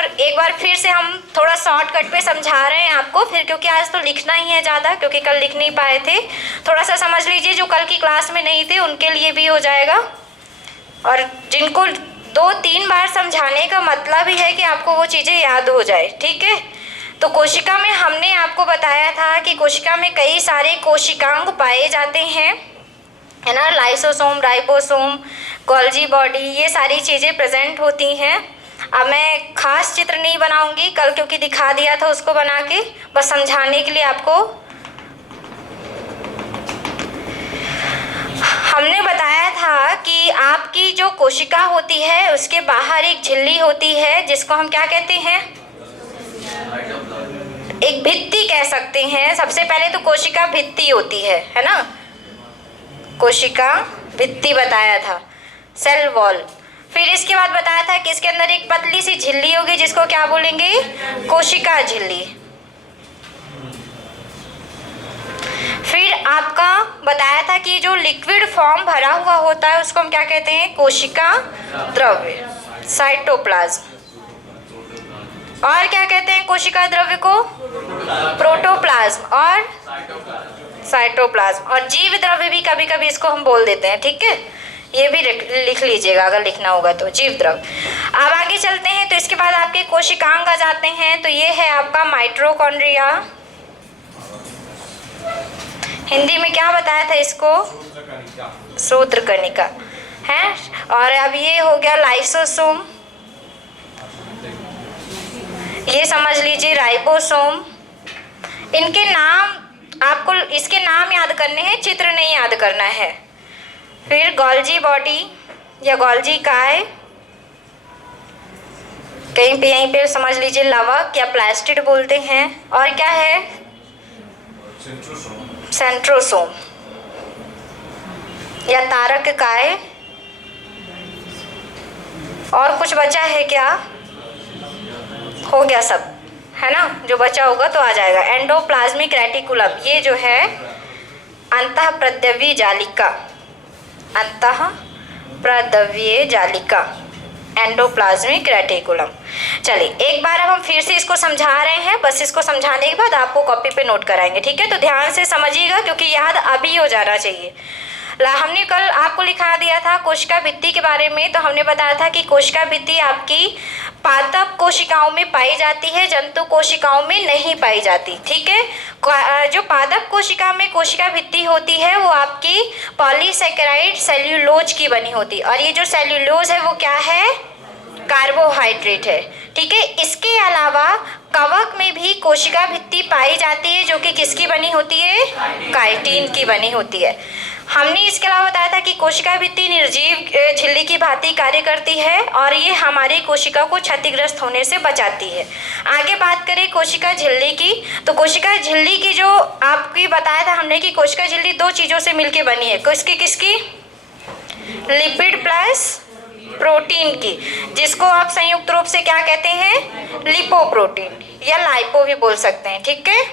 और एक बार फिर से हम थोड़ा शॉर्टकट पे समझा रहे हैं आपको फिर, क्योंकि आज तो लिखना ही है ज़्यादा, क्योंकि कल लिख नहीं पाए थे। थोड़ा सा समझ लीजिए, जो कल की क्लास में नहीं थे उनके लिए भी हो जाएगा, और जिनको 2-3 बार समझाने का मतलब ही है कि आपको वो चीज़ें याद हो जाए। ठीक है, तो कोशिका में हमने आपको बताया था कि कोशिका में कई सारे कोशिकांग पाए जाते हैं, है ना। लाइसोसोम, राइबोसोम, गोल्जी बॉडी, ये सारी चीज़ें प्रेजेंट होती हैं। अब मैं खास चित्र नहीं बनाऊंगी कल, क्योंकि दिखा दिया था उसको बना के, बस समझाने के लिए आपको। हमने बताया था कि आपकी जो कोशिका होती है उसके बाहर एक झिल्ली होती है, जिसको हम क्या कहते हैं, एक भित्ति कह सकते हैं। सबसे पहले तो कोशिका भित्ति होती है ना, कोशिका भित्ति बताया था, सेल वॉल। फिर इसके बाद बताया था कि इसके अंदर एक पतली सी झिल्ली होगी, जिसको क्या बोलेंगे, कोशिका झिल्ली। फिर आपका बताया था कि जो लिक्विड फॉर्म भरा हुआ होता है उसको हम क्या कहते हैं, कोशिका द्रव्य, साइटोप्लाज्म। और क्या कहते हैं कोशिका द्रव्य को, प्रोटोप्लाज्म और साइटोप्लाज्म। और जीव द्रव्य भी कभी कभी इसको हम बोल देते हैं। ठीक है, ये भी लिख लीजिएगा अगर लिखना होगा तो, जीव द्रव्य। अब आगे चलते हैं, तो इसके बाद आपके कोशिकांग आ जाते हैं। तो ये है आपका माइटोकॉन्ड्रिया, हिंदी में क्या बताया था इसको, सूत्रकणिका है। और अब ये हो गया लाइसोसोम, ये समझ लीजिए राइबोसोम। इनके नाम आपको, इसके नाम याद करने हैं, चित्र नहीं याद करना है। फिर गोल्जी बॉडी या गोल्जी काय, कहीं पे यहीं पे समझ लीजिए लवक या प्लास्टिड बोलते हैं। और क्या है, सेंट्रोसोम या तारक काय। और कुछ बचा है क्या, हो गया सब, है ना। जो बचा होगा तो आ जाएगा। एंडोप्लाज्मिक रेटिकुलम, ये जो है अंतःप्रद्रव्य जालिका, अंतःप्रद्रव्य जालिका, एंडोप्लाज्मिक रेटिकुलम। चलिए एक बार अब हम फिर से इसको समझा रहे हैं, बस इसको समझाने के बाद आपको कॉपी पे नोट कराएंगे। ठीक है, तो ध्यान से समझिएगा, क्योंकि याद अभी हो जाना चाहिए। हमने कल आपको लिखा दिया था कोशिका भित्ति के बारे में। तो हमने बताया था कि कोशिका भित्ति आपकी पादप कोशिकाओं में पाई जाती है, जंतु कोशिकाओं में नहीं पाई जाती। ठीक है, जो पादप कोशिका में कोशिका भित्ति होती है वो आपकी पॉलीसेकेराइड सेल्यूलोज की बनी होती है, और ये जो सेल्यूलोज है वो क्या है, कार्बोहाइड्रेट है। ठीक है, इसके अलावा कवक में भी कोशिका भित्ति पाई जाती है, जो कि किसकी बनी होती है, काइटिन की बनी होती है। हमने इसके अलावा बताया था कि कोशिका भित्ति निर्जीव झिल्ली की भांति कार्य करती है, और ये हमारी कोशिका को क्षतिग्रस्त होने से बचाती है। आगे बात करें कोशिका झिल्ली की, तो कोशिका झिल्ली की जो आपकी बताया था हमने कि कोशिका झिल्ली 2 चीज़ों से मिलकर बनी है। किसकी, लिपिड प्लस प्रोटीन की, जिसको आप संयुक्त रूप से क्या कहते हैं, लिपोप्रोटीन या लाइपो भी बोल सकते हैं। ठीक है,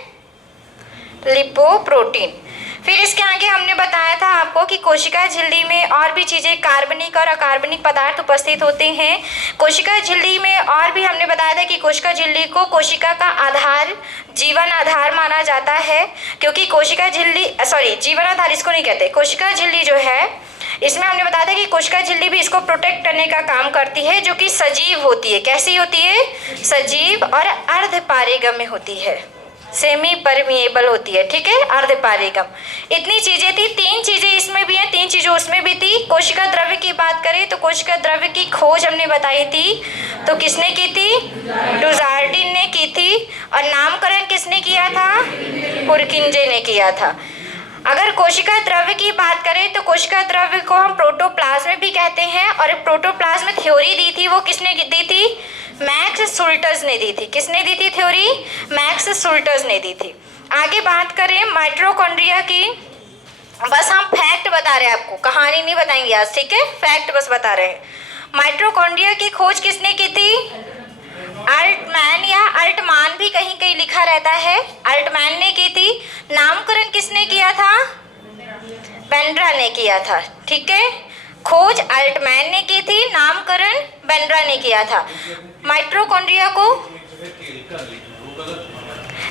लिपोप्रोटीन। फिर इसके आगे हमने बताया था आपको कि कोशिका झिल्ली में और भी चीज़ें कार्बनिक और अकार्बनिक पदार्थ उपस्थित होते हैं। कोशिका झिल्ली में और भी हमने बताया था कि कोशिका झिल्ली को कोशिका का आधार, जीवन आधार माना जाता है, क्योंकि कोशिका झिल्ली, सॉरी जीवन आधार इसको नहीं कहते, कोशिका झिल्ली जो है इसमें हमने बताया था कि कोशिका झिल्ली भी इसको प्रोटेक्ट करने का काम करती है, जो कि सजीव होती है। कैसी होती है, सजीव और अर्धपारेगम्य होती है, सेमी परमिएबल होती है। ठीक है, अर्धपारेगम। इतनी चीजें थी, 3 चीजें इसमें भी हैं, 3 चीजें उसमें भी थी। कोशिका द्रव्य की बात करें तो कोशिका द्रव्य की खोज हमने बताई थी, तो किसने की थी, डुजार्डिन ने की थी। और नामकरण किसने किया था, पुरकिंजे ने किया था। अगर कोशिका द्रव्य की बात करें तो कोशिका द्रव्य को हम प्रोटोप्लाज्म भी कहते हैं, और प्रोटोप्लाज्म थ्योरी दी थी वो किसने दी थी, मैक्स सुल्टर्स ने दी थी। किसने दी थी थ्योरी, मैक्स सुल्टर्स ने दी थी। आगे बात करें माइटोकॉन्ड्रिया की, बस हम फैक्ट बता रहे हैं आपको, कहानी नहीं बताएंगे आज। ठीक है, फैक्ट बस बता रहे हैं। माइटोकॉन्ड्रिया की खोज किसने की थी, अल्टमैन या अल्टमान भी कहीं कहीं लिखा रहता है, अल्टमैन ने की थी। नामकरण किसने किया था, पेंड्रा ने किया था। ठीक है, खोज अल्टमैन ने की थी, नामकरण बेंड्रा ने किया था। माइटोकॉन्ड्रिया को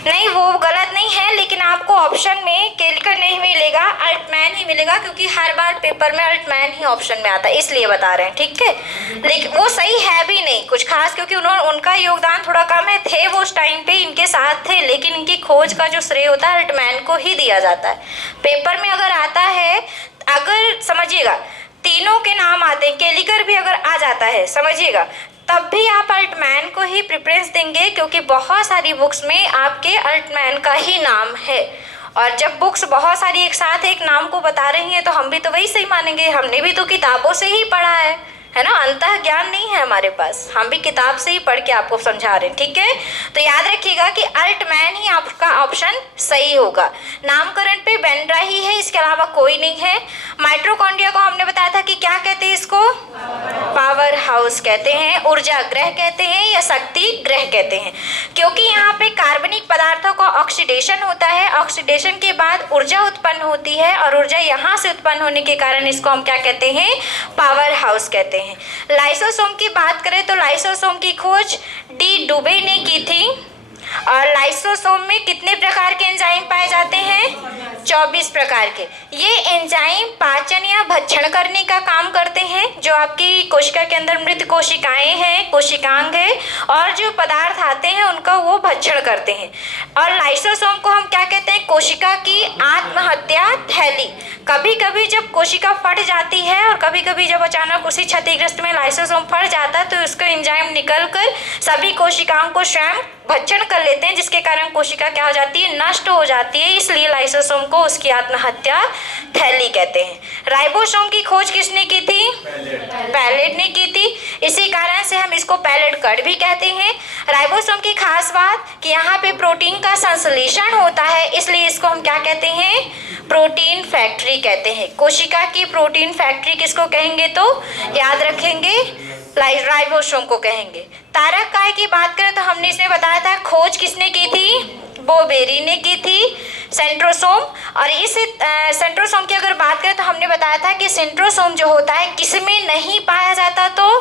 नहीं, वो गलत नहीं है, लेकिन आपको ऑप्शन में केल्कर नहीं मिलेगा, अल्टमैन ही मिलेगा, क्योंकि हर बार पेपर में अल्टमैन ही ऑप्शन में आता है, इसलिए बता रहे हैं, ठीक है। लेकिन वो सही है भी नहीं कुछ खास, क्योंकि उनका योगदान थोड़ा कम है, थे वो उस टाइम पे इनके साथ थे, लेकिन इनकी खोज का जो श्रेय होता है अल्टमैन को ही दिया जाता है। पेपर में अगर आता है, अगर समझिएगा तीनों के नाम आते हैं, केल्कर भी अगर आ जाता है समझिएगा, तब भी आप अल्टमैन को ही प्रेफरेंस देंगे, क्योंकि बहुत सारी बुक्स में आपके अल्टमैन का ही नाम है। और जब बुक्स बहुत सारी एक साथ एक नाम को बता रही हैं तो हम भी तो वही सही मानेंगे, हमने भी तो किताबों से ही पढ़ा है ना, अंतः ज्ञान नहीं है हमारे पास, हम भी किताब से ही पढ़ के आपको समझा रहे हैं, ठीक है। तो याद रखिएगा कि अल्टमैन ही आपका ऑप्शन सही होगा। नामकरण पे बेंड्रा ही है, इसके अलावा कोई नहीं है। माइटोकॉन्ड्रिया को हमने बताया था कि क्या कहते हैं, इसको पावर हाउस कहते हैं, ऊर्जा ग्रह कहते हैं या शक्ति ग्रह कहते हैं, क्योंकि यहाँ पे कार्बनिक पदार्थों का ऑक्सीडेशन होता है, ऑक्सीडेशन के बाद ऊर्जा उत्पन्न होती है, और ऊर्जा यहाँ से उत्पन्न होने के कारण इसको हम क्या कहते हैं, पावर हाउस कहते हैं। लाइसोसोम की बात करें तो लाइसोसोम की खोज डी डुबे ने की थी। और लाइसोसोम में कितने प्रकार के एंजाइम पाए जाते हैं, 24 प्रकार के। ये एंजाइम पाचन या भक्षण करने का काम करते हैं, जो आपकी कोशिका के अंदर मृत कोशिकाएं हैं, कोशिकांग है, और जो पदार्थ आते हैं उनका वो भक्षण करते हैं। और लाइसोसोम को हम क्या कहते हैं, कोशिका की आत्महत्या थैली। कभी कभी जब कोशिका फट जाती है और कभी कभी जब अचानक उसी क्षतिग्रस्त में लाइसोसोम फट जाता है तो उसका एंजाइम निकलकर सभी कोशिकाओं को स्वयं भक्षण कर लेते हैं, जिसके कारण कोशिका क्या हो जाती है, नष्ट हो जाती है, इसलिए लाइसोसोम को उसकी आत्महत्या थैली कहते हैं। राइबोसोम की खोज किसने की थी, पैलेट ने की थी, इसी कारण से हम इसको पैलेट कट भी कहते हैं। राइबोसोम की खास बात कि यहाँ पे प्रोटीन का संश्लेषण होता है, इसलिए इसको हम क्या कहते हैं, प्रोटीन फैक्ट्री कहते हैं। कोशिका की प्रोटीन फैक्ट्री किसको कहेंगे, तो याद रखेंगे राइबोसोम को कहेंगे। तारक काय की बात करें तो हमने इसमें बताया था खोज किसने की थी, बोबेरी ने की थी। सेंट्रोसोम, और इस सेंट्रोसोम की अगर बात करें तो हमने बताया था कि सेंट्रोसोम जो होता है किसमें नहीं पाया जाता, तो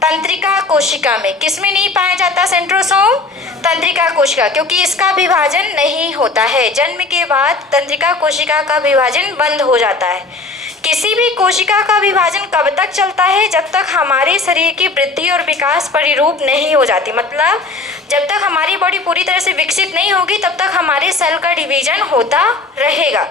तंत्रिका कोशिका में। किसमें नहीं पाया जाता सेंट्रोसोम, तंत्रिका कोशिका, क्योंकि इसका विभाजन नहीं होता है, जन्म के बाद तंत्रिका कोशिका का विभाजन बंद हो जाता है। किसी भी कोशिका का विभाजन कब तक चलता है, जब तक हमारे शरीर की वृद्धि और विकास परिरूप नहीं हो जाती, मतलब जब तक हमारी बॉडी पूरी तरह से विकसित नहीं होगी तब तक हमारे सेल का डिवीजन होता रहेगा।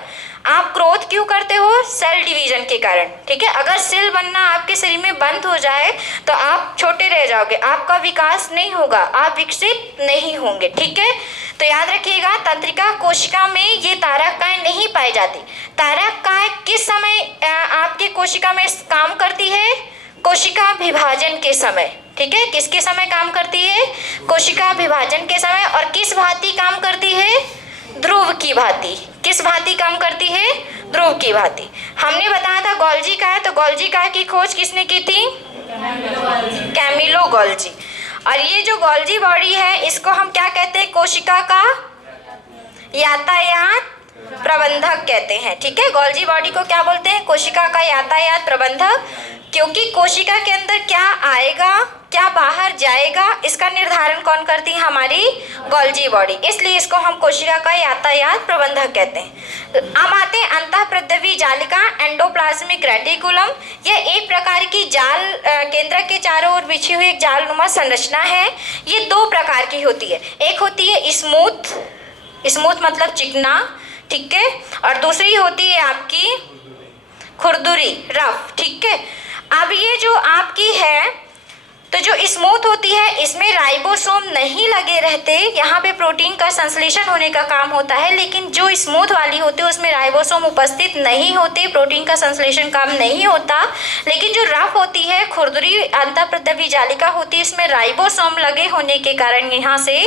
आप ग्रोथ क्यों करते हो, सेल डिवीजन के कारण, ठीक है। अगर सेल बनना आपके शरीर में बंद हो जाए तो आप छोटे रह जाओगे, आपका विकास नहीं होगा, आप विकसित नहीं होंगे, ठीक है। तो याद रखिएगा तंत्रिका कोशिका में ये तारककाय नहीं पाई जाती। तारककाय किस समय आपकी कोशिका में काम करती है, कोशिका विभाजन के समय, ठीक है। किसके समय काम करती है, कोशिका विभाजन के समय। और किस भांति काम करती है, ध्रुव की भांति। किस भांति काम करती है, ध्रुव की भांति। हमने बताया था गोल्जी का है, तो गोल्जी का की खोज किसने की थी, कैमिलो गोल्जी। और ये जो गोल्जी बॉडी है इसको हम क्या कहते हैं, कोशिका का यातायात प्रबंधक कहते हैं, ठीक है। गोल्जी बॉडी को क्या बोलते हैं, कोशिका का यातायात प्रबंधक, क्योंकि कोशिका के अंदर क्या आएगा क्या बाहर जाएगा इसका निर्धारण कौन करती है, हमारी गोल्जी बॉडी, इसलिए इसको हम कोशिका का यातायात प्रबंधक कहते हैं। अब आते हैं अंतःप्रद्रवी जालिका, एंडोप्लाज्मिक रेटिकुलम। यह एक प्रकार की जाल केंद्र के चारों ओर बिछी हुई एक जालनुमा संरचना है। ये दो प्रकार की होती है, एक होती है स्मूथ, स्मूथ मतलब चिकना, ठीक है, और दूसरी होती है आपकी खुरदुरी, रफ, ठीक है। अब ये जो आपकी है तो जो स्मूथ होती है इसमें राइबोसोम नहीं लगे रहते, यहाँ पे प्रोटीन का संश्लेषण होने का काम होता है, लेकिन जो स्मूथ वाली होती है उसमें राइबोसोम उपस्थित नहीं होते, प्रोटीन का संश्लेषण काम नहीं होता। लेकिन जो रफ होती है, खुरदुरी अंतःप्रद्रवी जालिका होती है, इसमें राइबोसोम लगे होने के कारण यहाँ से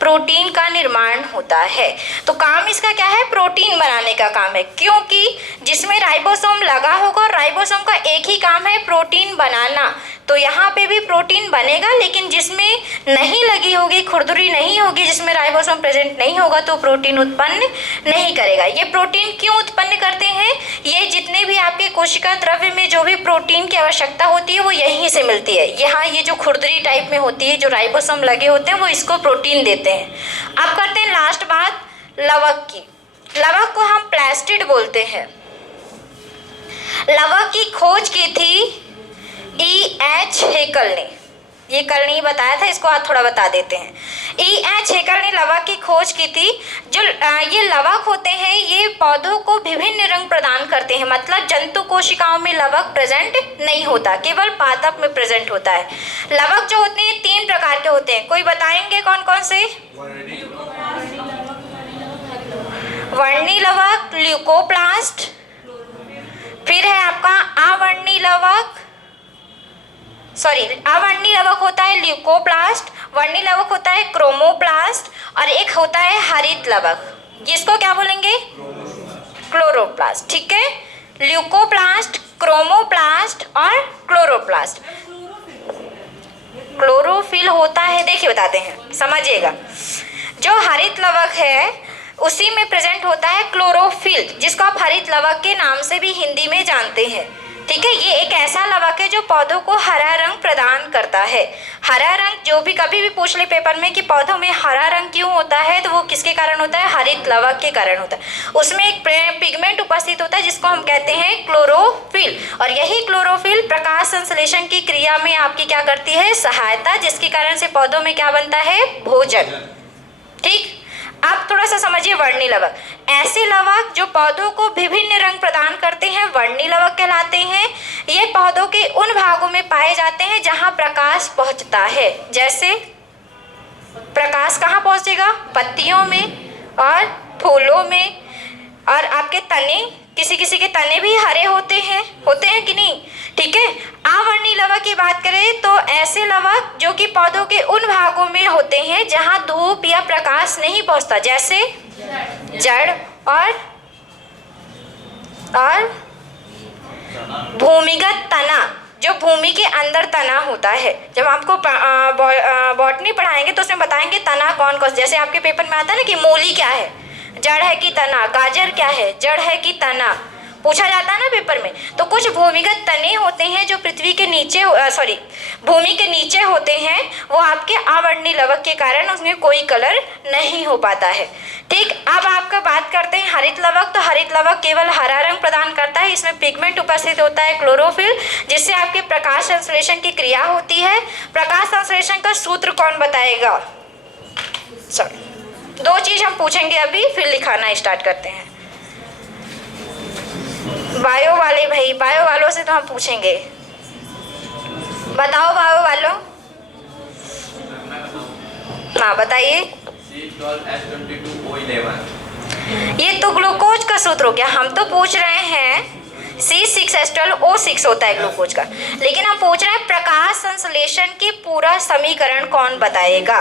प्रोटीन का निर्माण होता है। तो काम इसका क्या है, प्रोटीन बनाने का काम है, क्योंकि जिसमें राइबोसोम लगा होगा, राइबोसोम का एक ही काम है प्रोटीन बनाना, तो यहाँ पे भी प्रोटीन बनेगा। लेकिन जिसमें नहीं लगी होगी खुरदुरी नहीं होगी, जिसमें राइबोसोम प्रेजेंट नहीं होगा, तो प्रोटीन उत्पन्न नहीं करेगा। ये प्रोटीन क्यों उत्पन्न करते हैं? ये जितने भी आपके कोशिका द्रव्य में जो भी प्रोटीन की आवश्यकता होती है वो यहीं से मिलती है। यहाँ ये जो खुरदुरी टाइप में होती है, जो राइबोसोम लगे होते हैं, वो इसको प्रोटीन देते हैं। अब करते हैं लास्ट बात लवक की। लवक को हम प्लास्टिड बोलते हैं। लवक की खोज की थी E.H. हेकल ने। ये कल नहीं बताया था, इसको आज थोड़ा बता देते हैं। E.H. हेकल ने लवक की खोज की थी। जो ये लवक होते हैं, ये पौधों को विभिन्न रंग प्रदान करते हैं। मतलब जंतु कोशिकाओं में लवक प्रेजेंट नहीं होता, केवल पादप में प्रेजेंट होता है। लवक जो होते हैं 3 प्रकार के होते हैं। कोई बताएंगे कौन कौन से? वर्णी लवक, ल्यूकोप्लास्ट, फिर है आपका अवर्णी लवक, अवर्णी लवक होता है ल्यूकोप्लास्ट, वर्णी लवक होता है क्रोमोप्लास्ट, और एक होता है हरित लवक, जिसको क्या बोलेंगे? क्लोरोप्लास्ट। ठीक है, ल्यूकोप्लास्ट, क्रोमोप्लास्ट और क्लोरोप्लास्ट। क्लोरोफिल होता है, देखिए बताते हैं, समझिएगा। जो हरित लवक है उसी में प्रेजेंट होता है क्लोरोफिल, जिसको आप हरित लवक के नाम से भी हिंदी में जानते हैं। ठीक है, ये एक ऐसा लवक है जो पौधों को हरा रंग प्रदान करता है। हरा रंग जो भी कभी भी पूछ ले पेपर में कि पौधों में हरा रंग क्यों होता है, तो वो किसके कारण होता है? हरित लवक के कारण होता है। उसमें एक पिगमेंट उपस्थित होता है जिसको हम कहते हैं क्लोरोफिल, और यही क्लोरोफिल प्रकाश संश्लेषण की क्रिया में आपकी क्या करती है? सहायता, जिसके कारण से पौधों में क्या बनता है? भोजन। ठीक, अब थोड़ा सा समझिए वर्णी लवक। ऐसे लवक जो पौधों को विभिन्न रंग प्रदान करते हैं वर्णी लवक कहलाते हैं। ये पौधों के उन भागों में पाए जाते हैं जहां प्रकाश पहुंचता है। जैसे प्रकाश कहाँ पहुंचेगा? पत्तियों में और फूलों में, और आपके तने, किसी किसी के तने भी हरे होते हैं कि नहीं? ठीक है, अवर्णी लवक की बात करें तो ऐसे लवक जो कि पौधों के उन भागों में होते हैं जहां धूप या प्रकाश नहीं पहुंचता, जैसे जड़ और भूमिगत तना, जो भूमि के अंदर तना होता है। जब आपको बॉटनी पढ़ाएंगे तो उसमें बताएंगे तना कौन कौन, जैसे आपके पेपर में आता है ना कि मूली क्या है, जड़ है कि तना, गाजर क्या है, जड़ है कि तना, पूछा जाता है ना पेपर में। तो कुछ भूमिगत तने होते हैं जो पृथ्वी के नीचे भूमि के नीचे होते हैं, वो आपके अवर्णी लवक के कारण उसमें कोई कलर नहीं हो पाता है। ठीक, अब आपका बात करते हैं हरित लवक। तो हरित लवक केवल हरा रंग प्रदान करता है, इसमें पिगमेंट उपस्थित होता है क्लोरोफिल, जिससे आपके प्रकाश संश्लेषण की क्रिया होती है। प्रकाश संश्लेषण का सूत्र कौन बताएगा? सॉरी, 2 चीज हम पूछेंगे अभी, फिर लिखाना स्टार्ट करते हैं। बायो वाले भाई, बायो वालों से तो हम पूछेंगे, बताओ बायो वालों। हाँ बताइए। ये तो ग्लूकोज का सूत्र हो गया। हम तो पूछ रहे हैं C6H12O6 होता है ग्लूकोज का, लेकिन हम पूछ रहे हैं प्रकाश संश्लेषण की पूरा समीकरण कौन बताएगा?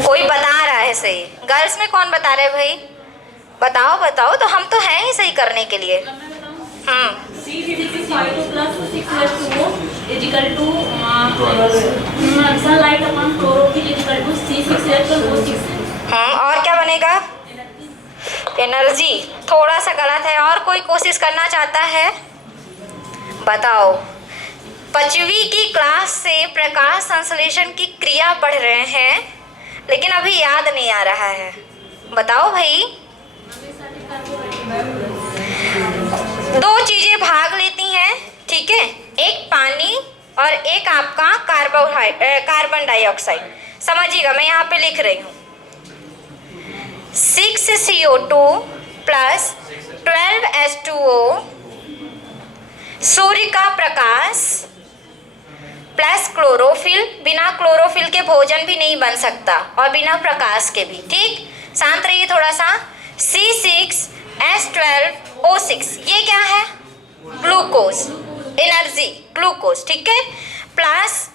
कोई बता रहा है सही? गर्ल्स में कौन बता रहे हैं भाई? बताओ बताओ, तो हम तो हैं ही सही करने के लिए। और क्या बनेगा? एनर्जी। थोड़ा सा गलत है, और कोई कोशिश करना चाहता है? बताओ। 5वीं की क्लास से प्रकाश संश्लेषण की क्रिया पढ़ रहे हैं, लेकिन अभी याद नहीं आ रहा है। बताओ भाई। 2 चीजें भाग लेती हैं, ठीक है, एक पानी और एक आपका कार्बन डाइऑक्साइड। समझिएगा, मैं यहाँ पे लिख रही हूँ 6CO2 प्लस 12H2O, सूर्य का प्रकाश प्लस क्लोरोफिल। बिना क्लोरोफिल के भोजन भी नहीं बन सकता, और बिना प्रकाश के भी। ठीक, शांत रहिए थोड़ा सा। C6H12O6 ये क्या है? Glucose, energy, glucose. ठीक है, प्लस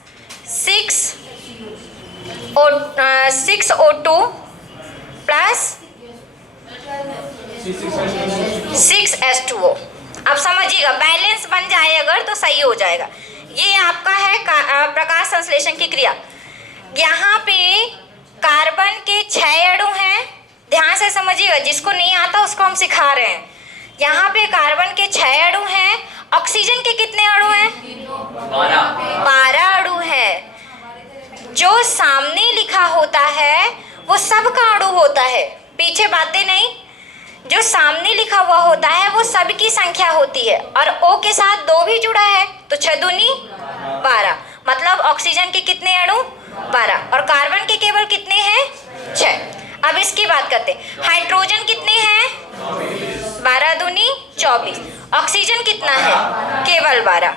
6O2 प्लस 6H2O। अब समझिएगा, बैलेंस बन जाए अगर तो सही हो जाएगा। ये आपका है प्रकाश संश्लेषण की क्रिया। यहाँ पे कार्बन के 6 अणु हैं, ध्यान से समझिएगा, जिसको नहीं आता उसको हम सिखा रहे हैं। यहाँ पे कार्बन के 6 अणु हैं। ऑक्सीजन के कितने अणु हैं? 12 अणु हैं। जो सामने लिखा होता है वो सबका अणु होता है, पीछे बातें नहीं। जो सामने लिखा हुआ होता है वो सबकी संख्या होती है, और O के साथ 2 भी जुड़ा है तो 6 दूनी 12, मतलब ऑक्सीजन के कितने अणु? 12, और कार्बन के केवल कितने हैं? 6। अब इसकी बात करते हैं, हाइड्रोजन कितने हैं? 12 दूनी 24। ऑक्सीजन कितना है? केवल 12।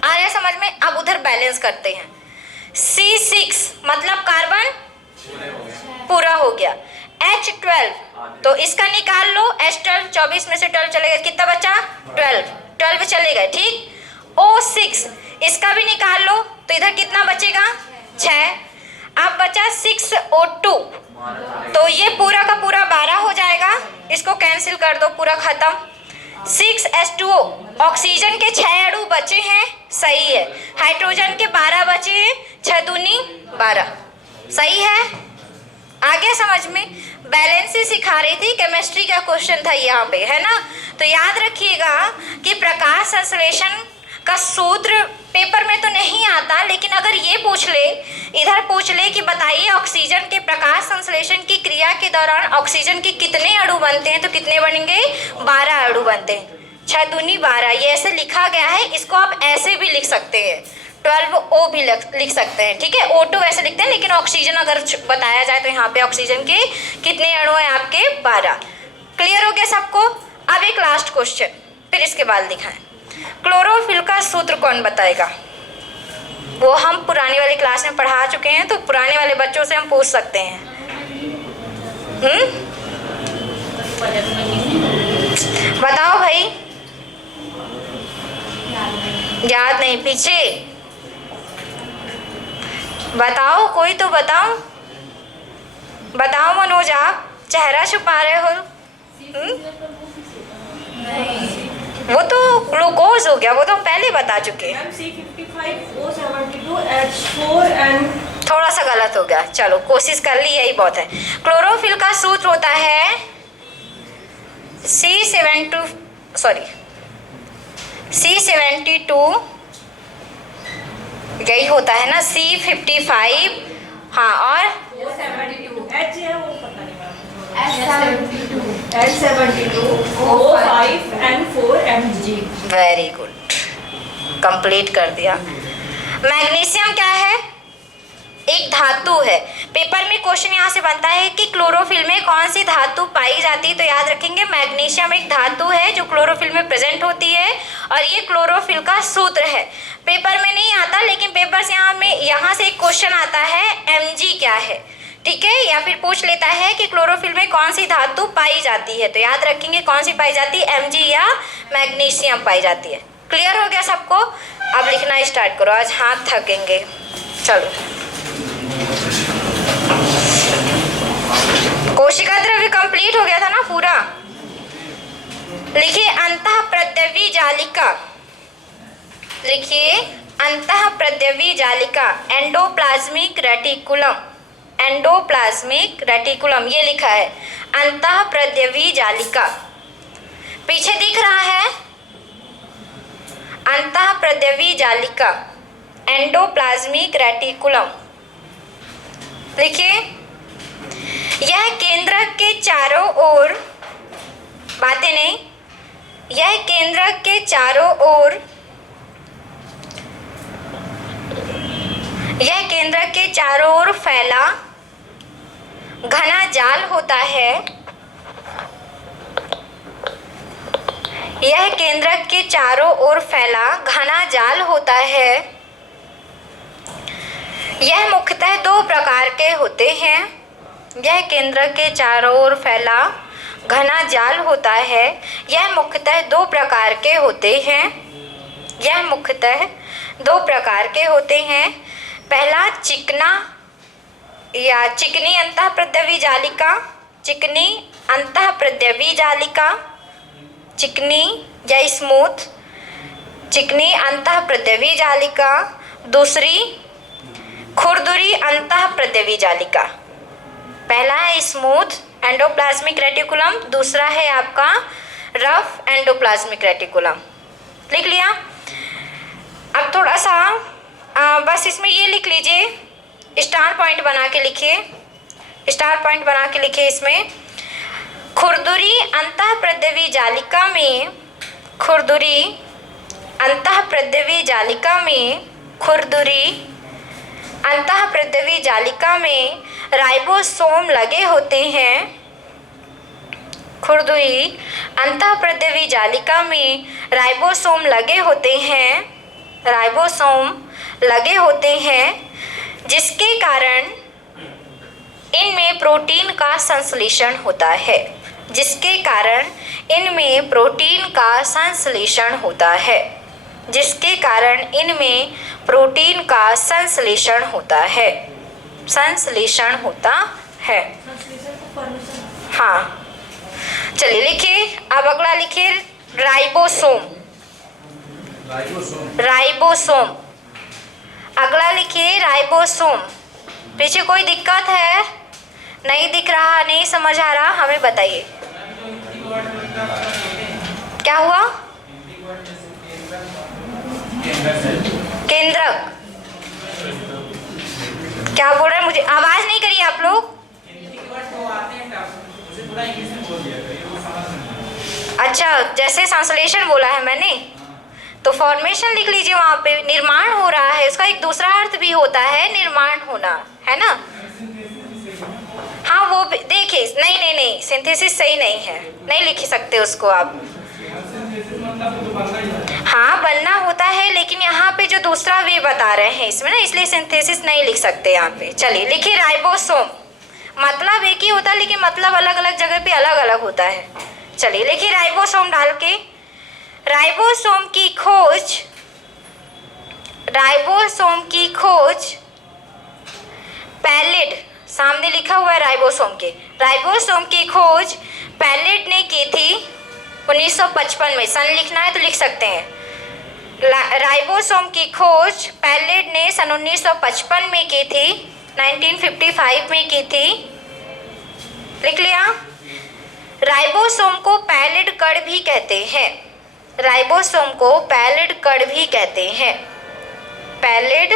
आ रहा है समझ में? अब उधर बैलेंस करते हैं। C6 मतलब कार्बन पूरा हो गया। H12 तो इसका निकाल लो, H12 24 में से 12 चलेगा, कितना बचा? 12 चले गए, ठीक। O6 इसका भी निकाल लो, तो इधर कितना बचेगा? 6। अब बचा 6O2, तो ये पूरा का पूरा 12 हो जाएगा, इसको कैंसिल कर दो, पूरा खत्म। 6H2O, ऑक्सीजन के 6 अणु बचे हैं, सही है। हाइड्रोजन के 12 बचे हैं, 6 दूनी 12, सही है। आगे समझ में? बैलेंस ही सिखा रही थी, केमिस्ट्री का क्वेश्चन था यहाँ पे, है ना। तो याद रखिएगा कि प्रकाश संश्लेषण का सूत्र पेपर में तो नहीं आता, लेकिन अगर ये पूछ ले, इधर पूछ ले कि बताइए ऑक्सीजन के प्रकाश संश्लेषण की क्रिया के दौरान ऑक्सीजन के कितने अणु बनते हैं, तो कितने बनेंगे? 12 अणु बनते हैं। 6 दूनी 12, ये ऐसे लिखा गया है, इसको आप ऐसे भी लिख सकते हैं, 12O भी लिख सकते हैं, ठीक है। O2 ऐसे लिखते हैं, लेकिन ऑक्सीजन अगर बताया जाए तो यहाँ पे ऑक्सीजन के कितने अणु हैं आपके? 12। क्लियर हो गया सबको? अब एक लास्ट क्वेश्चन, फिर इसके बाद दिखाएं। क्लोरोफिल का सूत्र कौन बताएगा? वो हम पुरानी वाली क्लास में पढ़ा चुके हैं, तो पुराने वाले बच्चों से हम पूछ सकते हैं। बताओ भाई, याद नहीं? पीछे बताओ, कोई तो बताओ। बताओ मनोज, आप चेहरा छुपा रहे हो। वो तो ग्लूकोज हो गया, वो तो हम पहले बता चुके हैं। थोड़ा सा गलत हो गया, चलो कोशिश कर ली, यही बहुत है। क्लोरोफिल का सूत्र होता है C72, यही होता है ना, C55, हाँ, और H है वो पता नहीं, H72, O5 N4 Mg। Very good, complete कर दिया। मैग्नीशियम क्या है? एक धातु है। पेपर में क्वेश्चन यहाँ से बनता है कि क्लोरोफिल में कौन सी धातु पाई जाती है, तो याद रखेंगे मैग्नीशियम एक धातु है जो क्लोरोफिल में प्रेजेंट होती है, और ये क्लोरोफिल का सूत्र है। पेपर में नहीं आता, लेकिन पेपर से यहाँ से एक क्वेश्चन आता है, Mg क्या है, ठीक है, या फिर पूछ लेता है कि क्लोरोफिल में कौन सी धातु पाई जाती है, तो याद रखेंगे कौन सी पाई जाती है, Mg या मैग्नीशियम पाई जाती है। क्लियर हो गया सबको? अब लिखना स्टार्ट करो, आज हाथ थकेंगे। चलो, कोशिका द्रव्य कंप्लीट हो गया था ना पूरा। लिखिए अंतःप्रद्रवी जालिका, लिखिए अंतःप्रद्रवी जालिका, एंडोप्लाज्मिक रेटिकुलम, एंडोप्लाज्मिक रेटिकुलम, ये लिखा है अंतःप्रद्रवी जालिका। पीछे दिख रहा है अंतःप्रद्रवी जालिका, एंडोप्लाज्मिक रेटिकुलम। लिखिए, यह केंद्रक के चारों ओर, बातें नहीं, यह केंद्रक के चारों ओर, यह केंद्रक के चारों ओर फैला घना जाल होता है। यह केंद्रक के चारों ओर फैला घना जाल होता है। यह मुख्यतः 2 प्रकार के होते हैं। यह केंद्रक के चारों ओर फैला घना जाल होता है। यह मुख्यतः 2 प्रकार के होते हैं। यह मुख्यतः 2 प्रकार के होते हैं। पहला चिकना या चिकनी अंतःप्रद्रवी जालिका, चिकनी अंतःप्रद्रवी जालिका, चिकनी या स्मूथ, चिकनी अंतःप्रद्रवी जालिका, दूसरी खुरदुरी अंतःप्रद्रवी जालिका। पहला है स्मूथ एंडोप्लाज्मिक रेटिकुलम, दूसरा है आपका रफ एंडोप्लाज्मिक रेटिकुलम। लिख लिया। अब थोड़ा सा बस इसमें ये लिख लीजिए, स्टार पॉइंट बना के लिखिए, स्टार पॉइंट बना के लिखिए इसमें। खुरदुरी अंतःप्रद्रवी जालिका में, खुरदुरी अंतःप्रद्रवी जालिका में, खुरदुरी अंतःप्रद्रवी जालिका में राइबोसोम लगे होते हैं। खुरदुरी अंतःप्रद्रवी जालिका में राइबोसोम लगे होते हैं, राइबोसोम लगे होते हैं, जिसके कारण इनमें प्रोटीन का संश्लेषण होता है, जिसके कारण इनमें प्रोटीन का संश्लेषण होता है, जिसके कारण इनमें प्रोटीन का संश्लेषण होता है, संश्लेषण होता है। हाँ, चलिए लिखिए। अब अगला लिखिए राइबोसोम, राइबोसोम। अगला लिखिए राइबोसोम। पीछे कोई दिक्कत है? नहीं दिख रहा, नहीं समझ आ रहा, हमें बताइए क्या हुआ? केंद्रक क्या बोल रहे हैं? मुझे आवाज नहीं करी आप लोग। अच्छा, जैसे संश्लेषण बोला है मैंने, तो फॉर्मेशन लिख लीजिए वहाँ पे। निर्माण हो रहा है, उसका एक दूसरा अर्थ भी होता है निर्माण होना, है ना? हाँ, वो देखिए, नहीं नहीं नहीं, सिंथेसिस सही नहीं है, नहीं लिख सकते उसको आप। हाँ, बनना होता है, लेकिन यहाँ पे जो दूसरा वे बता रहे हैं इसमें ना, इसलिए सिंथेसिस नहीं लिख सकते यहाँ पे। चलिए लिखिए राइबोसोम। मतलब एक ही होता है, लेकिन मतलब अलग अलग जगह पे अलग अलग होता है। चलिए लिखिए राइबोसोम डाल के। राइबोसोम की खोज, राइबोसोम की खोज पैलेड, सामने लिखा हुआ है राइबोसोम के, राइबोसोम की खोज पैलेड ने की थी 1955 में। सन लिखना है तो लिख सकते हैं। राइबोसोम की खोज पैलेड ने सन 1955 में की थी, 1955 में की थी। लिख लिया। राइबोसोम को पैलेड कण भी कहते हैं, राइबोसोम को पैलेड कण भी कहते हैं, पैलेड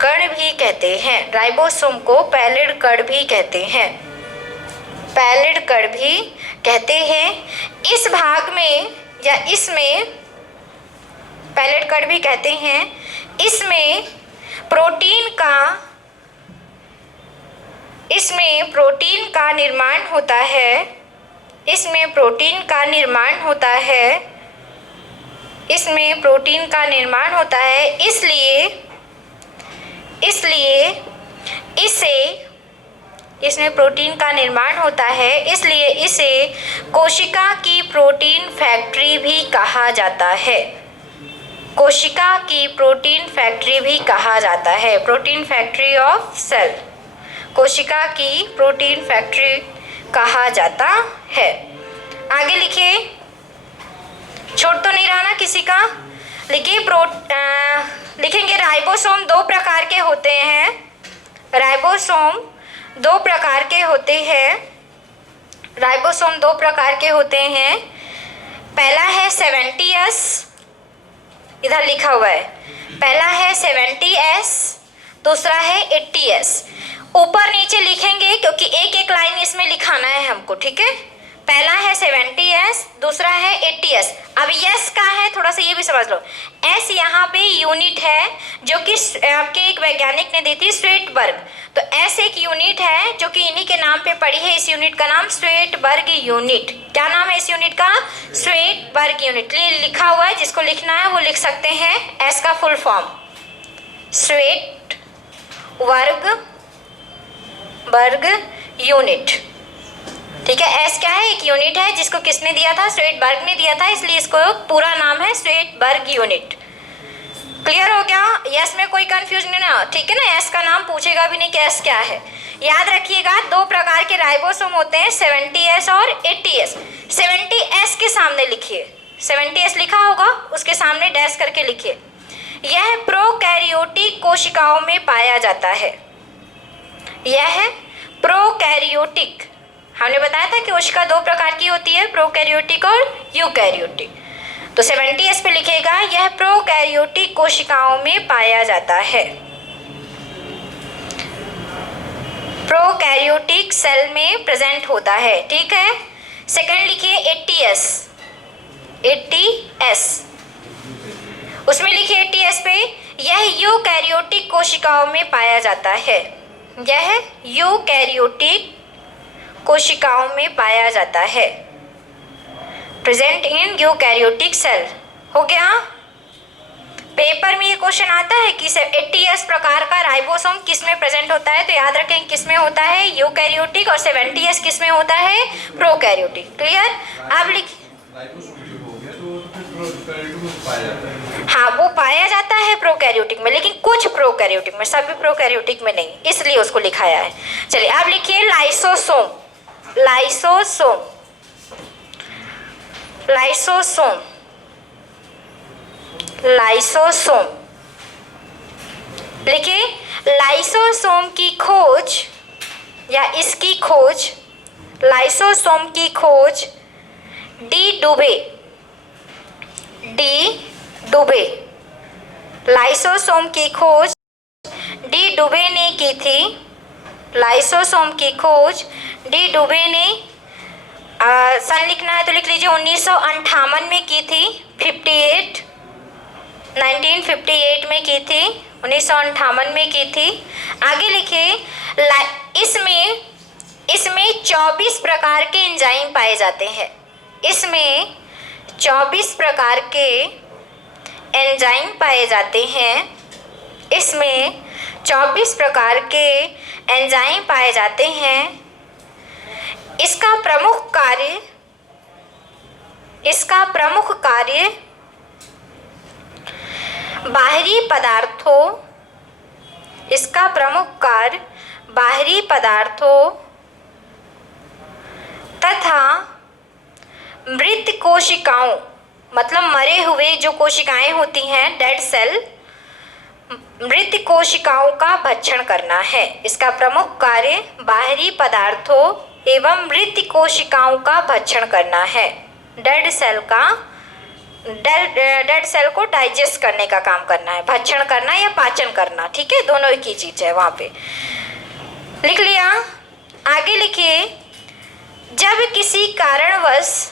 कण भी कहते हैं, राइबोसोम को पैलेड कण भी कहते हैं, पैलेड कण भी कहते हैं। इस भाग में या इसमें, पैलेड कण भी कहते हैं, इसमें प्रोटीन का, इसमें प्रोटीन का निर्माण होता है, इसमें प्रोटीन का निर्माण होता है, इसमें प्रोटीन का निर्माण होता है। इसलिए इसे, इसमें प्रोटीन का निर्माण होता है, इसलिए इसे कोशिका की प्रोटीन फैक्ट्री भी कहा जाता है, कोशिका की प्रोटीन फैक्ट्री भी कहा जाता है, प्रोटीन फैक्ट्री ऑफ सेल, कोशिका की प्रोटीन फैक्ट्री कहा जाता है। आगे लिखिए, छोड़ तो नहीं रहा ना किसी का? लिखिए लिखेंगे राइबोसोम दो प्रकार के होते हैं, राइबोसोम दो प्रकार के होते हैं, राइबोसोम दो प्रकार के होते हैं। पहला है 70S, इधर लिखा हुआ है, पहला है 70S, दूसरा है 80S। ऊपर नीचे लिखेंगे क्योंकि एक एक लाइन इसमें लिखाना है हमको, ठीक है? पहला है 70S, दूसरा है 80S। अब S का है, थोड़ा सा ये भी समझ लो। S यहाँ पे यूनिट है जो कि आपके एक वैज्ञानिक ने दी थी, स्वेटबर्ग। तो S एक यूनिट है जो कि इन्हीं के नाम पे पड़ी है। इस यूनिट का नाम स्वेटबर्ग यूनिट। क्या नाम है इस यूनिट का? Svedberg unit. ये लिखा हुआ है, जिसको लिखना है वो लिख सकते हैं। S का फुल फॉर्म स्वेटबर्ग यूनिट, ठीक है? S क्या है? एक यूनिट है जिसको किसने दिया था? स्वेटबर्ग ने दिया था, इसलिए इसको पूरा नाम है स्वेटबर्ग यूनिट। क्लियर हो गया? यस में कोई कंफ्यूजन नहीं ना, ठीक है ना? एस का नाम पूछेगा भी नहीं कि एस क्या है। याद रखिएगा, दो प्रकार के राइबोसोम होते हैं, 70S और 80S। 70S के सामने लिखिए, 70S लिखा होगा, उसके सामने डैश करके लिखिए। यह प्रोकैरियोटिक कोशिकाओं में पाया जाता है। यह प्रोकैरियोटिक, हमने बताया था कि कोशिका दो प्रकार की होती है, प्रोकैरियोटिक और यूकैरियोटिक। तो 70S पे लिखेगा, यह प्रोकैरियोटिक कोशिकाओं में पाया जाता है। प्रोकैरियोटिक सेल में प्रेजेंट होता है, ठीक है। सेकंड लिखिए 80S, 80S, उसमें लिखिए 80S पे, यह यूकैरियोटिक कोशिकाओं में पाया जाता है। यह यूकैरियोटिक कोशिकाओं में पाया जाता है, प्रेजेंट इन यूकैरियोटिक सेल। हो गया? पेपर में ये क्वेश्चन आता है कि 80S प्रकार का राइबोसोम किस में प्रेजेंट होता है, तो याद रखें किस में होता है, यूकैरियोटिक, और 70S किस में होता है, प्रोकैरियोटिक। क्लियर? अब लिखिए, हाँ वो पाया जाता है प्रोकैरियोटिक में, लेकिन कुछ प्रोकैरियोटिक में, सभी प्रोकैरियोटिक में नहीं, इसलिए उसको लिखाया है। चलिए अब लिखिए लाइसोसोम, लाइसोसोम, लाइसोसोम, लाइसोसोम लिखिए। लाइसोसोम की खोज या इसकी खोज, लाइसोसोम की खोज डी डुबे, डी डुबे, लाइसोसोम की खोज डी डुबे ने की थी। लाइसोसोम की खोज डी डुबे ने, सन लिखना है तो लिख लीजिए 1958 में की थी, 1958 में की थी, 1958 में की थी। आगे लिखिए, इसमें 24 प्रकार के एंजाइम पाए जाते हैं। इसमें 24 प्रकार के एंजाइम पाए जाते हैं। इसमें 24 प्रकार के एंजाइम पाए जाते हैं। इसका प्रमुख कार्य, इसका प्रमुख कार्य बाहरी पदार्थों, इसका प्रमुख कार्य बाहरी पदार्थों तथा मृत कोशिकाओं, मतलब मरे हुए जो कोशिकाएं होती हैं, डेड सेल, मृत कोशिकाओं का भक्षण करना है। इसका प्रमुख कार्य बाहरी पदार्थों एवं मृत कोशिकाओं का भक्षण करना है। डेड सेल का, डेड सेल को डाइजेस्ट करने का काम करना है, भक्षण करना या पाचन करना, ठीक है, दोनों एक ही चीज है। वहां पे लिख लिया। आगे लिखिए, जब किसी कारणवश,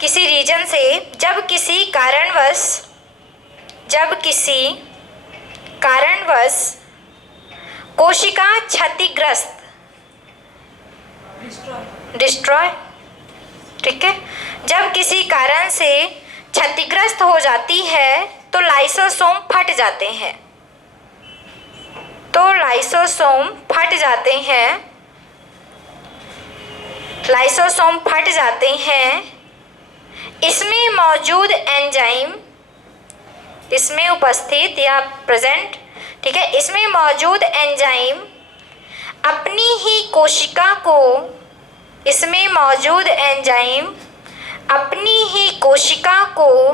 किसी रीजन से, जब किसी कारणवश कोशिका क्षतिग्रस्त, डिस्ट्रॉय, ठीक है, जब किसी कारण से क्षतिग्रस्त हो जाती है तो लाइसोसोम फट जाते हैं, तो लाइसोसोम फट जाते हैं, लाइसोसोम फट जाते हैं। इसमें मौजूद एंजाइम, इसमें उपस्थित या प्रेजेंट, ठीक है, इसमें मौजूद एंजाइम अपनी ही कोशिका को, इसमें मौजूद एंजाइम अपनी ही कोशिका को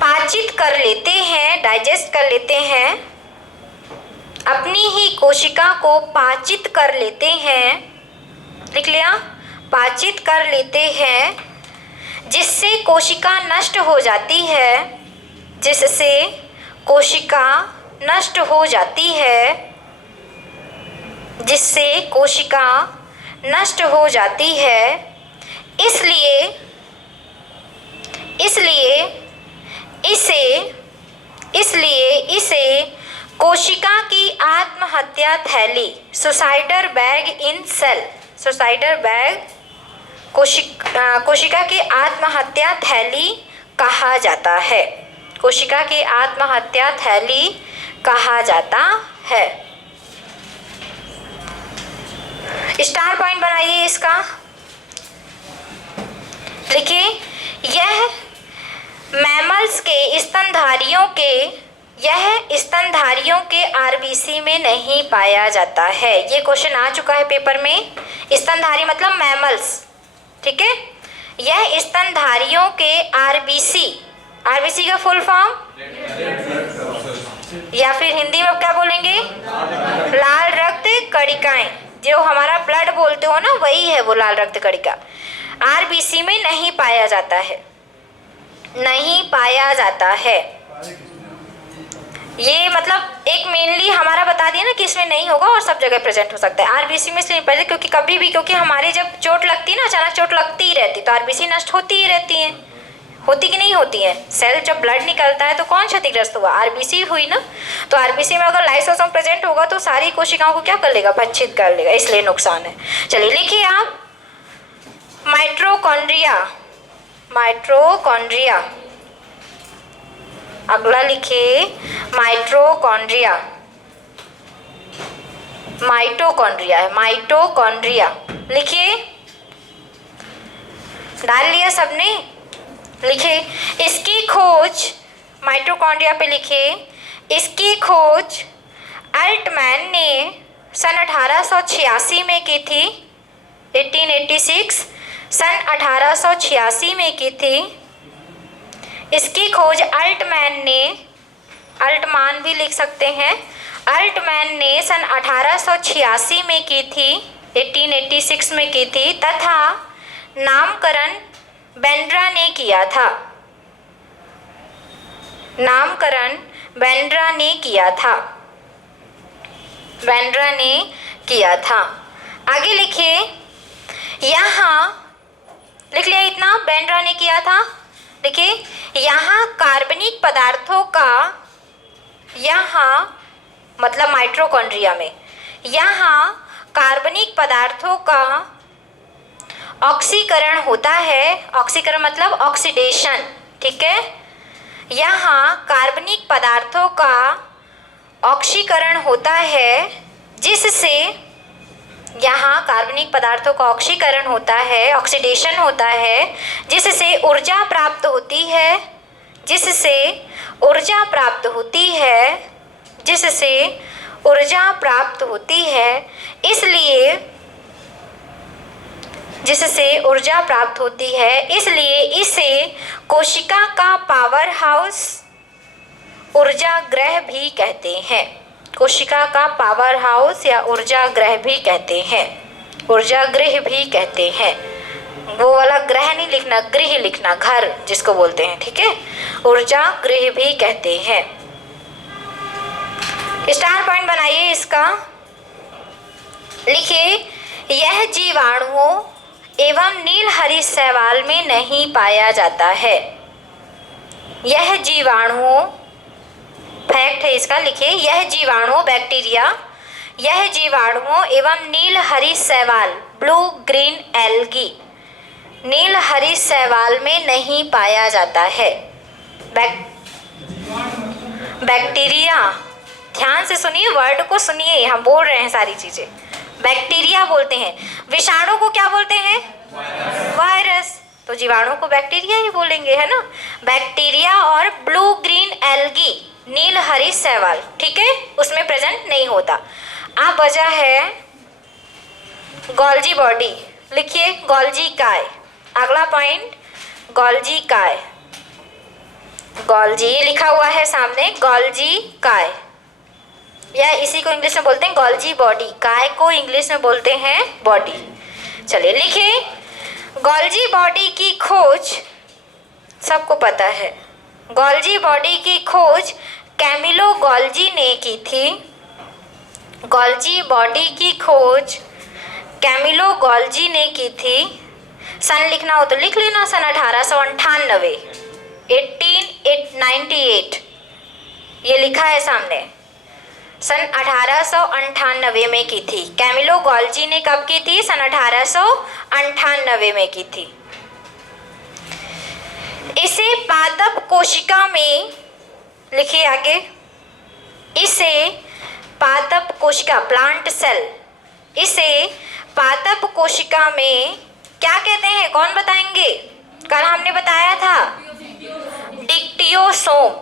पाचित कर लेते हैं, डाइजेस्ट कर लेते हैं, अपनी ही कोशिका को पाचित कर लेते हैं। लिख लिया? पाचित कर लेते हैं, जिससे कोशिका नष्ट हो जाती है, जिससे कोशिका नष्ट हो जाती है, जिससे कोशिका नष्ट हो जाती है। इसलिए इसे कोशिका की आत्महत्या थैली, सुसाइडर बैग इन सेल, सुसाइडर बैग, कोशिका की आत्महत्या थैली कहा जाता है, कोशिका की आत्महत्या थैली कहा जाता है। स्टार पॉइंट बनाइए इसका। लिखिए, यह मैमल यह स्तनधारियों के आरबीसी में नहीं पाया जाता है। ये क्वेश्चन आ चुका है पेपर में। स्तनधारी मतलब मैमल्स, ठीक है। यह स्तनधारियों के आरबीसी का फुल फॉर्म या फिर हिंदी में क्या बोलेंगे, लाल रक्त कणिकाएं। जो हमारा ब्लड बोलते हो ना, वही है वो लाल रक्त कणिका। आरबीसी में नहीं पाया जाता है, नहीं पाया जाता है। ये मतलब एक मेनली हमारा बता दिया ना कि इसमें नहीं होगा और सब जगह प्रेजेंट हो सकता है। आरबीसी में इसलिए पहले क्योंकि कभी भी, क्योंकि हमारे जब चोट लगती है ना, अचानक चोट लगती ही रहती, तो आरबीसी नष्ट होती ही रहती है। होती कि नहीं होती है? सेल जब ब्लड निकलता है तो कौन क्षतिग्रस्त हुआ? आरबीसी हुई ना। तो आरबीसी में अगर लाइसोसोम प्रेजेंट होगा तो सारी कोशिकाओं को क्या कर लेगा, भक्षित कर लेगा, इसलिए नुकसान है। चलिए लिखिए आप माइटोकॉन्ड्रिया। माइटोकॉन्ड्रिया, अगला लिखिए माइटोकॉन्ड्रिया। माइटोकॉन्ड्रिया है, माइटोकॉन्ड्रिया लिखिए। डाल लिया सबने? लिखिए इसकी खोज, माइटोकॉन्ड्रिया पे लिखिए, इसकी खोज अल्टमैन ने सन 1886 में की थी। 1886 सन 1886 में की थी। इसकी खोज अल्टमैन ने, अल्टमान भी लिख सकते हैं, अल्टमैन ने सन 1886 में की थी, 1886 में की थी, तथा नामकरण बेंड्रा ने किया था। नामकरण बेंड्रा ने किया था। बेंड्रा ने किया था। आगे लिखिए, यहाँ लिख लिया इतना, बेंड्रा ने किया था। देखिए यहाँ कार्बनिक पदार्थों का, यहाँ मतलब माइटोकॉन्ड्रिया में, यहाँ कार्बनिक पदार्थों का ऑक्सीकरण होता है। ऑक्सीकरण मतलब ऑक्सीडेशन, ठीक है। यहाँ कार्बनिक पदार्थों का ऑक्सीकरण होता है, जिससे यहाँ कार्बनिक पदार्थों का ऑक्सीकरण होता है, ऑक्सीडेशन होता है, जिससे ऊर्जा प्राप्त होती है, जिससे ऊर्जा प्राप्त होती है, जिससे ऊर्जा प्राप्त होती है। इसलिए जिससे ऊर्जा प्राप्त होती है, इसलिए इसे कोशिका का पावर हाउस, ऊर्जा ग्रह भी कहते हैं। कोशिका का पावर हाउस या ऊर्जा ग्रह भी कहते हैं, ऊर्जा गृह भी कहते हैं। वो वाला ग्रह नहीं लिखना, गृह लिखना, घर जिसको बोलते हैं, ठीक है। ऊर्जा गृह भी कहते हैं। स्टार पॉइंट बनाइए इसका। लिखिए यह जीवाणुओं एवं नील हरी शैवाल में नहीं पाया जाता है। यह जीवाणुओं, फैक्ट है इसका, लिखिए यह जीवाणु बैक्टीरिया, यह जीवाणुओं एवं नील हरी शैवाल, ब्लू ग्रीन एल्गी, नील हरी शैवाल में नहीं पाया जाता है। बैक्टीरिया, ध्यान से सुनिए, वर्ड को सुनिए, हम बोल रहे हैं सारी चीजें। बैक्टीरिया बोलते हैं। विषाणु को क्या बोलते हैं? वायरस। तो जीवाणु को बैक्टीरिया ही बोलेंगे, है ना। बैक्टीरिया और ब्लू ग्रीन एल्गी, नील हरी शैवाल, ठीक है, उसमें प्रेजेंट नहीं होता। अब वजह है गोल्जी बॉडी। लिखिए गोल्जी काय। अगला पॉइंट गोल्जी काय। गोल्जी लिखा हुआ है सामने, गोल्जी काय, या इसी को इंग्लिश में बोलते हैं गोल्जी बॉडी। काय को इंग्लिश में बोलते हैं बॉडी। चलिए लिखिए, गोल्जी बॉडी की खोज सबको पता है। गोल्जी बॉडी की खोज कैमिलो गोल्जी ने की थी। गोल्जी बॉडी की खोज कैमिलो गोल्जी ने की थी। सन लिखना हो तो लिख लेना, सन 1898, 1898 ये लिखा है सामने, सन 1898 में की थी। कैमिलो गोल्जी ने कब की थी? सन 1898 में की थी। इसे पादप कोशिका में, लिखिए आगे, इसे पादप कोशिका, प्लांट सेल, इसे पादप कोशिका में क्या कहते हैं? कौन बताएंगे? कल हमने बताया था डिक्टियो डिक्टियोसोम,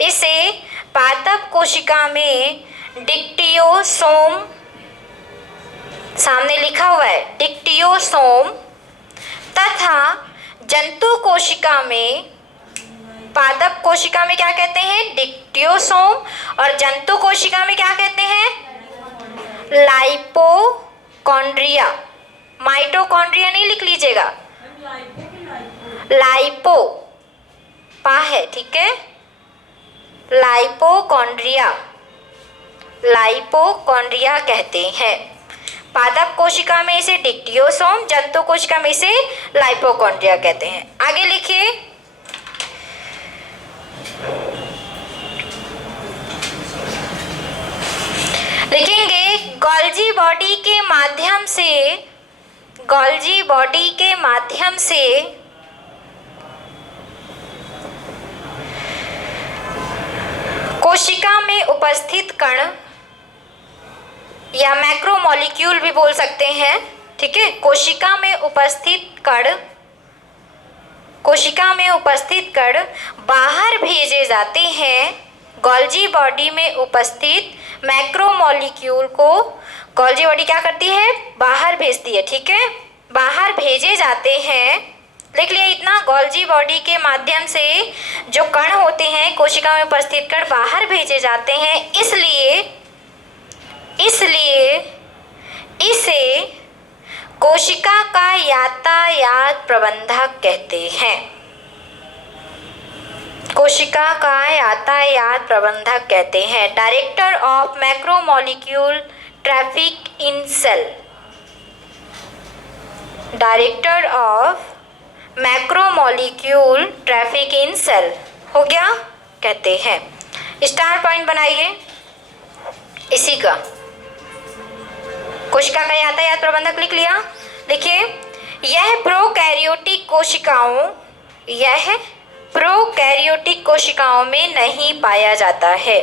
इसे पादप कोशिका में डिक्टियोसोम, सामने लिखा हुआ है डिक्टियोसोम, तथा जंतु कोशिका में, पादप कोशिका में क्या कहते हैं? डिक्टियोसोम, और जंतु कोशिका में क्या कहते हैं? लाइपोकॉन्ड्रिया। माइटोकॉन्ड्रिया नहीं लिख लीजिएगा, लाइपो पा है, ठीक है, लाइपोकॉन्ड्रिया, लाइपोकॉन्ड्रिया कहते हैं। पादप कोशिका में इसे डिक्टियोसोम, जंतु कोशिका में इसे लाइपोकॉन्ड्रिया कहते हैं। आगे लिखिए, लिखेंगे गोल्जी बॉडी के माध्यम से, गोल्जी बॉडी के माध्यम से कोशिका में उपस्थित कण या मैक्रोमोलिक्यूल भी बोल सकते हैं, ठीक है, कोशिका में उपस्थित कण, कोशिका में उपस्थित कण बाहर भेजे जाते हैं। गोल्जी बॉडी में उपस्थित मैक्रोमोलिक्यूल को गोल्जी बॉडी क्या करती है? बाहर भेजती है, ठीक है, बाहर भेजे जाते हैं। लिख लिया इतना, गोल्जी बॉडी के माध्यम से जो कण होते हैं, कोशिका में उपस्थित कण बाहर भेजे जाते हैं, इसलिए इसे कोशिका का यातायात प्रबंधक कहते हैं। कोशिका का यातायात प्रबंधक कहते हैं। Director of macromolecule traffic in cell, director of macromolecule traffic in cell हो गया, कहते हैं। स्टार पॉइंट बनाइए इसी का, कोशिका का यातायात प्रबंधक लिख लिया। देखिए, यह प्रोकैरियोटिक कोशिकाओं, यह प्रोकैरियोटिक कोशिकाओं में नहीं पाया जाता है,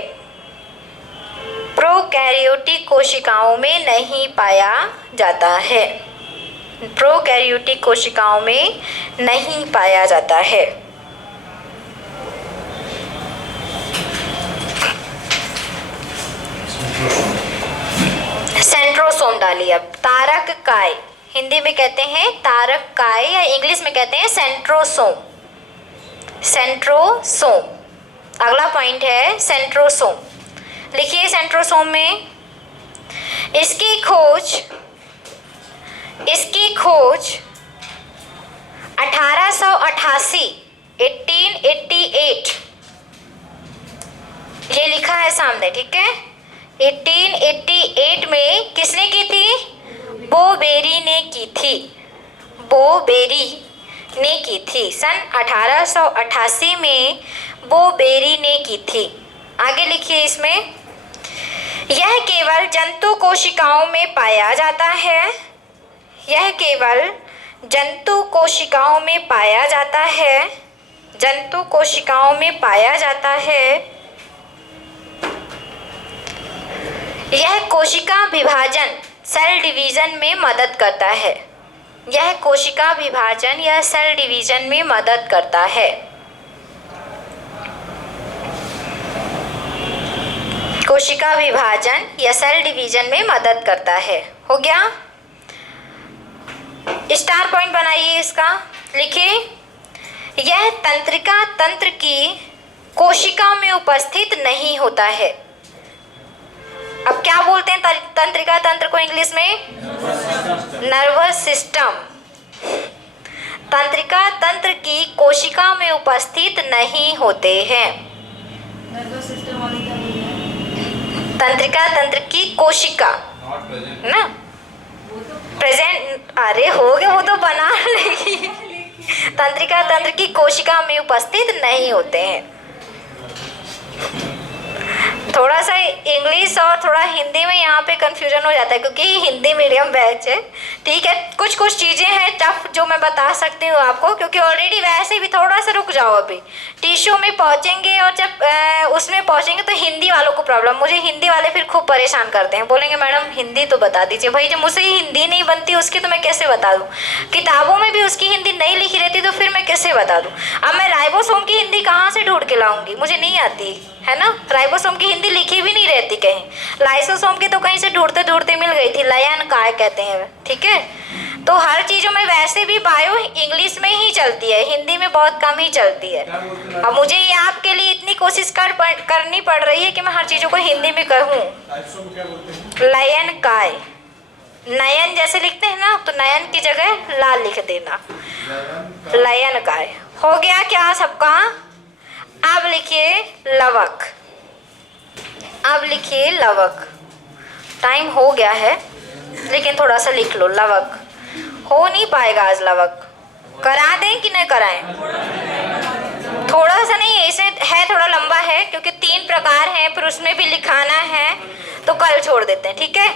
प्रोकैरियोटिक कोशिकाओं में नहीं पाया जाता है, प्रोकैरियोटिक कोशिकाओं में नहीं पाया जाता है। सेंट्रोसोम डालिए अब, तारक काय, हिंदी में कहते हैं तारक काय या इंग्लिश में कहते हैं सेंट्रोसोम, सेंट्रोसोम। अगला पॉइंट है सेंट्रोसोम। लिखिए सेंट्रोसोम में इसकी खोज 1888 1888 ये लिखा है सामने, ठीक है, 1888 में किसने की थी? बोबेरी ने की थी, बोबेरी ने की थी। सन 1888 में बोबेरी ने की थी। आगे लिखिए इसमें, यह केवल जंतु कोशिकाओं में पाया जाता है, यह केवल जंतु कोशिकाओं में पाया जाता है, जंतु कोशिकाओं में पाया जाता है। यह कोशिका विभाजन, सेल डिवीजन में मदद करता है, यह कोशिका विभाजन या सेल डिवीजन में मदद करता है। कोशिका विभाजन या सेल डिवीजन में मदद करता है। हो गया, स्टार पॉइंट बनाइए इसका। लिखिए, यह तंत्रिका तंत्र की कोशिका में उपस्थित नहीं होता है। अब क्या बोलते हैं तंत्रिका तंत्र को इंग्लिश में? Nervous system. तंत्रिका तंत्र की कोशिका में उपस्थित नहीं होते हैं। तंत्रिका तंत्र की कोशिका ना, प्रेजेंट, अरे हो गया, वो तो बना लेगी। तंत्रिका तंत्र की कोशिका में उपस्थित नहीं होते हैं। थोड़ा सा इंग्लिश और थोड़ा हिंदी में यहाँ पे कंफ्यूजन हो जाता है क्योंकि हिंदी मीडियम बैच है, ठीक है। कुछ चीज़ें हैं टफ जो मैं बता सकती हूँ आपको, क्योंकि ऑलरेडी वैसे भी थोड़ा सा रुक जाओ अभी। टिश्यू में पहुंचेंगे और जब उसमें पहुंचेंगे तो हिंदी वालों को प्रॉब्लम, मुझे हिंदी वाले फिर खूब परेशान करते हैं, बोलेंगे मैडम हिंदी तो बता दीजिए। भाई जब मुझसे हिंदी नहीं बनती उसकी तो मैं कैसे बता दूँ, किताबों में भी उसकी हिंदी नहीं लिखी रहती तो फिर मैं कैसे बता दूँ। अब मैं राइबोसोम की हिंदी कहाँ से ढूंढ के लाऊंगी, मुझे नहीं आती है ना। राइबोसोम की हिंदी लिखी भी नहीं रहती कहीं, लाइसोसोम की तो कहीं से ढूंढते ढूंढते मिल गई थी, लयन काय कहते हैं, ठीक है। तो हर चीज़ों में वैसे भी बायो इंग्लिश में ही चलती है, हिंदी में बहुत कम ही चलती है। अब मुझे ये आपके लिए इतनी कोशिश करनी पड़ रही है कि मैं हर चीज़ों को हिंदी में कहूँ। लयन काय, नयन जैसे लिखते हैं ना, तो नयन की जगह ला लिख देना, लयन काय। हो गया क्या सबका। अब लिखिए लवक, अब लिखिए लवक। टाइम हो गया है लेकिन थोड़ा सा लिख लो, लवक। हो नहीं पाएगा आज लवक, करा दें कि नहीं कराएं। थोड़ा सा नहीं, ऐसे है थोड़ा लंबा है क्योंकि 3 प्रकार हैं, फिर उसमें भी लिखाना है तो कल छोड़ देते हैं, ठीक है।